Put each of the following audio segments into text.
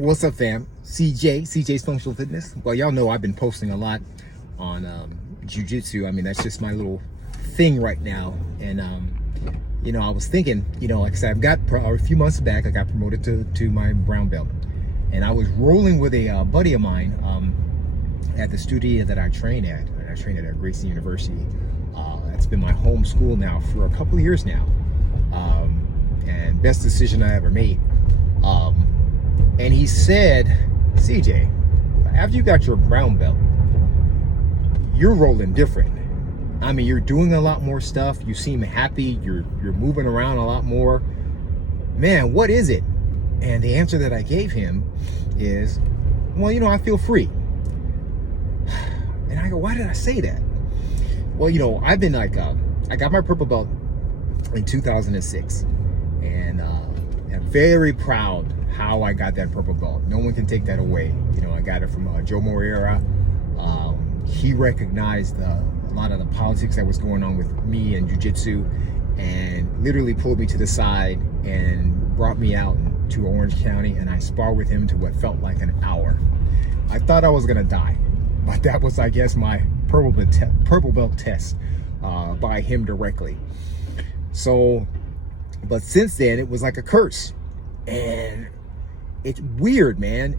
What's up, fam? CJ's Functional Fitness. Well, y'all know I've been posting a lot on Jiu Jitsu. I mean, that's just my little thing right now. And I was thinking, like I said, I've got a few months back, I got promoted to my brown belt, and I was rolling with a buddy of mine at the studio that I train at. I train at Grayson University. It's been my home school now for a couple of years now, and best decision I ever made. And he said, CJ, after you got your brown belt, you're rolling different. I mean, you're doing a lot more stuff. You seem happy. You're moving around a lot more. Man, what is it? And the answer that I gave him is, well, I feel free. And I go, why did I say that? Well, I've been like, I got my purple belt in 2006. And I'm very proud how I got that purple belt. No one can take that away. I got it from Joe Moreira. He recognized a lot of the politics that was going on with me and Jiu Jitsu, and literally pulled me to the side and brought me out to Orange County, and I sparred with him to what felt like an hour. I thought I was gonna die, but that was, I guess, my purple belt test by him directly. So, but since then, it was like a curse. And it's weird, man.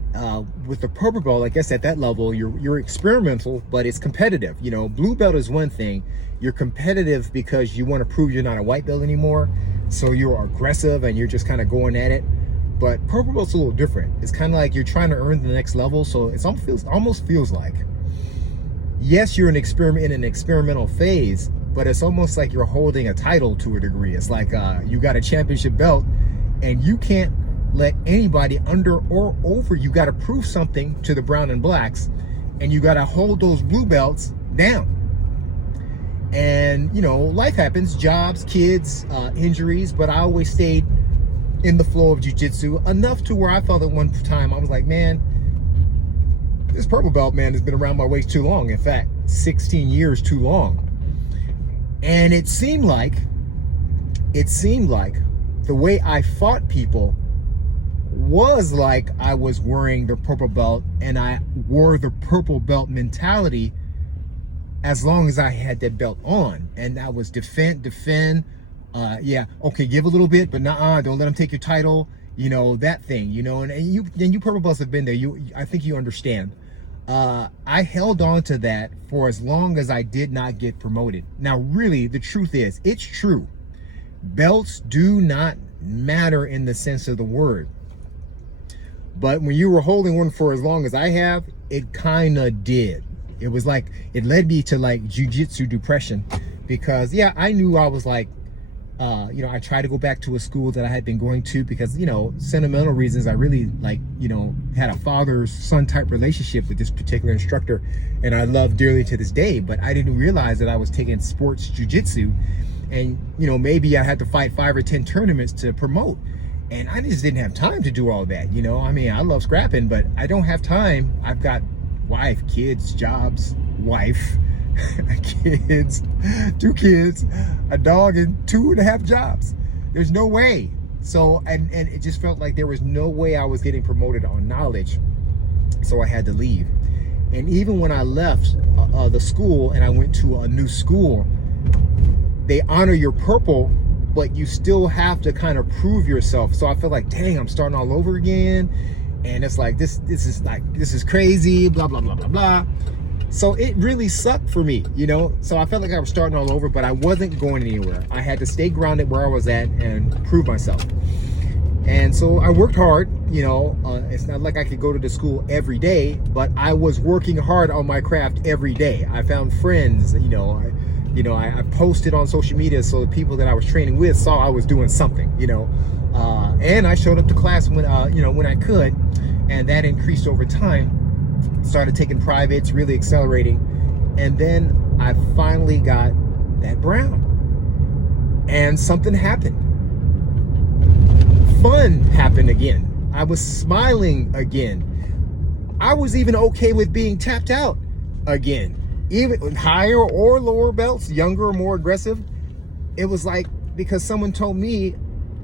With the purple belt, I guess at that level, you're experimental, but it's competitive. Blue belt is one thing. You're competitive because you want to prove you're not a white belt anymore. So you're aggressive and you're just kind of going at it. But purple belt's a little different. It's kind of like you're trying to earn the next level. So it almost feels like, yes, you're in an experimental phase, but it's almost like you're holding a title to a degree. It's like you got a championship belt, and you can't let anybody under or over. You got to prove something to the brown and blacks, and you got to hold those blue belts down. And life happens, jobs, kids, injuries, but I always stayed in the flow of jiu-jitsu enough to where I felt at one time I was like, man, this purple belt, man, has been around my waist too long. In fact, 16 years too long. And it seemed like the way I fought people was like I was wearing the purple belt, and I wore the purple belt mentality as long as I had that belt on. And that was defend, yeah, okay, give a little bit, but don't let them take your title, that thing, and you purple belts have been there. I think you understand. I held on to that for as long as I did not get promoted. Now, really, the truth is, it's true. Belts do not matter in the sense of the word. But when you were holding one for as long as I have, it kind of did. It was like, it led me to like jiu-jitsu depression, because yeah, I knew I was like, I tried to go back to a school that I had been going to because, sentimental reasons. I really had a father-son type relationship with this particular instructor, and I love dearly to this day, but I didn't realize that I was taking sports jiu-jitsu, and, maybe I had to fight 5 or 10 tournaments to promote. And I just didn't have time to do all that, I mean, I love scrapping, but I don't have time. I've got wife, kids, jobs, wife, kids, 2 kids, a dog, and 2.5 jobs. There's no way. So, and it just felt like there was no way I was getting promoted on knowledge. So I had to leave. And even when I left the school and I went to a new school, they honor your purple, but you still have to kind of prove yourself. So I feel like, dang, I'm starting all over again. And it's like, this is crazy, blah, blah, blah, blah, blah. So it really sucked for me, So I felt like I was starting all over, but I wasn't going anywhere. I had to stay grounded where I was at and prove myself. And so I worked hard, it's not like I could go to the school every day, but I was working hard on my craft every day. I found friends, I posted on social media so the people that I was training with saw I was doing something, and I showed up to class when I could, and that increased over time. Started taking privates, really accelerating, and then I finally got that brown, and something happened. Fun happened again. I was smiling again. I was even okay with being tapped out again, even with higher or lower belts, younger or more aggressive. It was like, because someone told me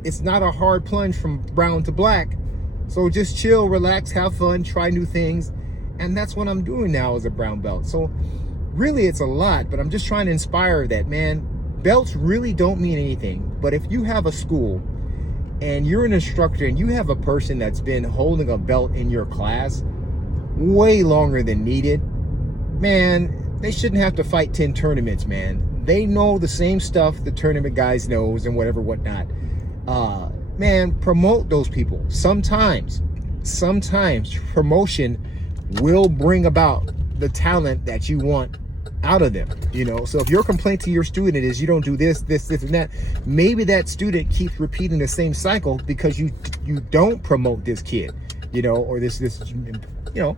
it's not a hard plunge from brown to black, So just chill, relax, have fun, try new things. And that's what I'm doing now as a brown belt. So really it's a lot, but I'm just trying to inspire that, man. Belts really don't mean anything. But if you have a school and you're an instructor and you have a person that's been holding a belt in your class way longer than needed, man, they shouldn't have to fight 10 tournaments, man. They know the same stuff the tournament guys knows and whatnot. Man, promote those people. Sometimes promotion will bring about the talent that you want out of them, you know. So if your complaint to your student is you don't do this and that, maybe that student keeps repeating the same cycle because you don't promote this kid, you know, or this you know.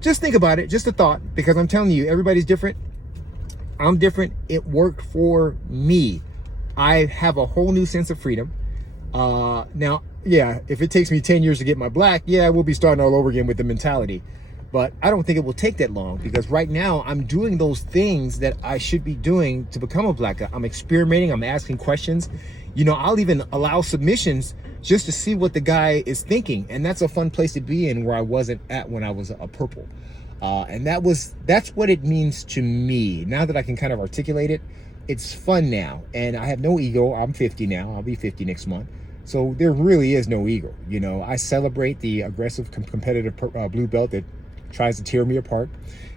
Just think about it, just a thought, because I'm telling you, everybody's different. I'm different. It worked for me. I have a whole new sense of freedom. Now, yeah, if it takes me 10 years to get my black, yeah, we'll be starting all over again with the mentality. But I don't think it will take that long, because right now I'm doing those things that I should be doing to become a black belt. I'm experimenting, I'm asking questions. You know, I'll even allow submissions just to see what the guy is thinking. And that's a fun place to be in, where I wasn't at when I was a purple. And that's what it means to me. Now that I can kind of articulate it, it's fun now. And I have no ego. I'm 50 now. I'll be 50 next month. So there really is no ego. You know, I celebrate the aggressive competitive blue belt that tries to tear me apart.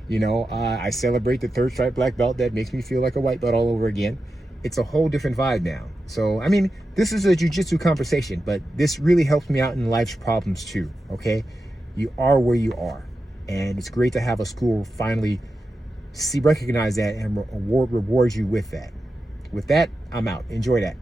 You know, I celebrate the third stripe black belt that makes me feel like a white belt all over again. It's a whole different vibe now. So, I mean, this is a jiu-jitsu conversation, but this really helps me out in life's problems too, okay? You are where you are. And it's great to have a school finally recognize that and reward you with that. With that, I'm out. Enjoy that.